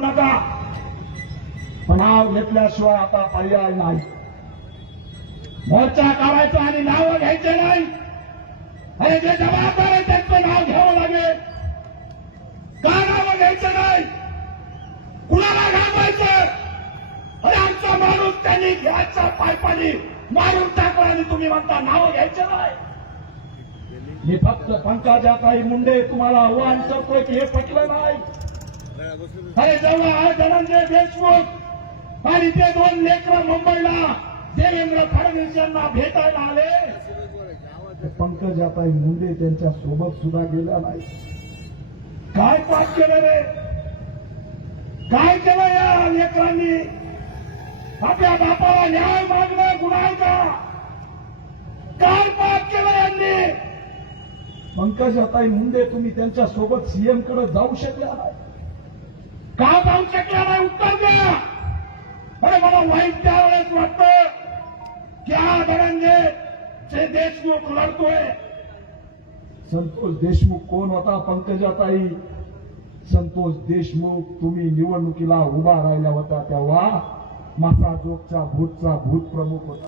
नका. पण नाव घेतल्याशिवाय आता पर्याय नाही. मोर्चा काढायचा आणि नाव घ्यायचे नाही. अरे जे जबाबदार आहे त्यांचं नाव घ्यावं लागेल. का नाव घ्यायचं नाही. कुणाला घालवायचं? अरे आमचा माणूस त्यांनी घ्यायचा पायपाणी मारून टाकला आणि तुम्ही म्हणता नाव घ्यायचं नाही. मी फक्त पंकजाताई मुंडे तुम्हाला आव्हान करतोय की हे पटलं नाही. अरे जेव्हा धनंजय देशमुख आणि ते दोन लेकर मुंबईला देवेंद्र फडणवीस यांना भेटायला आले. पंकजाताई मुंडे त्यांच्यासोबत सुद्धा गेल्या नाही. काय पाठ केलं रे? काय केलं या लेकरांनी? आपल्या बापाला न्याय मागणं गुन्हा आहे का? काय पाठ केलं यांनी? पंकजाताई मुंडे तुम्ही त्यांच्यासोबत सीएमकडे जाऊ शकल्या नाही. का जाऊ शकला नाही उत्तर द्या अरे मला वाईट त्यावेळेस वाटत की हा धनंजय जे देशमुख लढतोय संतोष देशमुख कोण होता पंकजाताई संतोष देशमुख तुम्ही निवडणुकीला उभा राहिल्या होता तेव्हा मसाजोगच्या भूतचा भूत प्रमुख होता.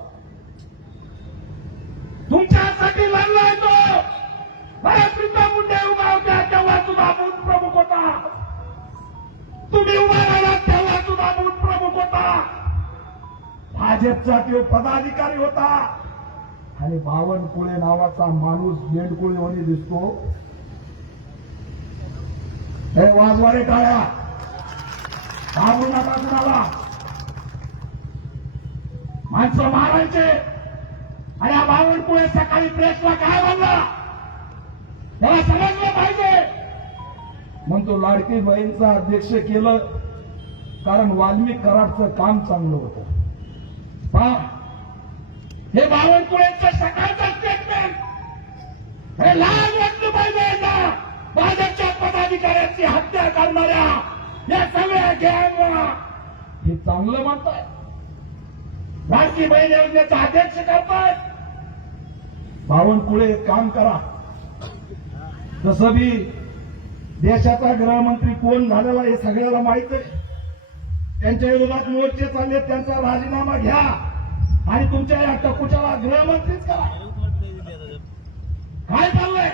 तुमच्यासाठी लढलाय तो. मुंडे उभा होत्या तेव्हा सुद्धा भूत प्रमुख भाजपचा तो पदाधिकारी होता. आणि बावनकुळे नावाचा माणूस मेंढकुळेवाणी दिसतो. हे वाजवारे टाळ्या. घाबरू नका कुणाला. माणसं मारायचे. आणि हा बावनकुळे सकाळी प्रेसला काय म्हणला? त्याला समजलं पाहिजे. म्हणतो लाडकी बहीणचं अध्यक्ष केलं. कारण वाल्मिक कराडचं काम चांगलं होतं. हे बावनकुळेचं सकाळचं स्टेटमेंट हे लाल वाटलं पाहिजे यांना भाजपच्या पदाधिकाऱ्यांची हत्या करणाऱ्या या सगळ्या गॅंगला हे चांगलं म्हणताय लाडकी बहीण योजनेचा अध्यक्ष करताय. बावनकुळे काम करा. तसं बी देशाचा गृहमंत्री कोण झालेला हे सगळ्याला माहीत आहे. त्यांच्या विरोधात मोर्चे चालले त्यांचा राजीनामा घ्या. आणि तुमच्या या टकुच्याला गृहमंत्रीच करा. काय चाललंय?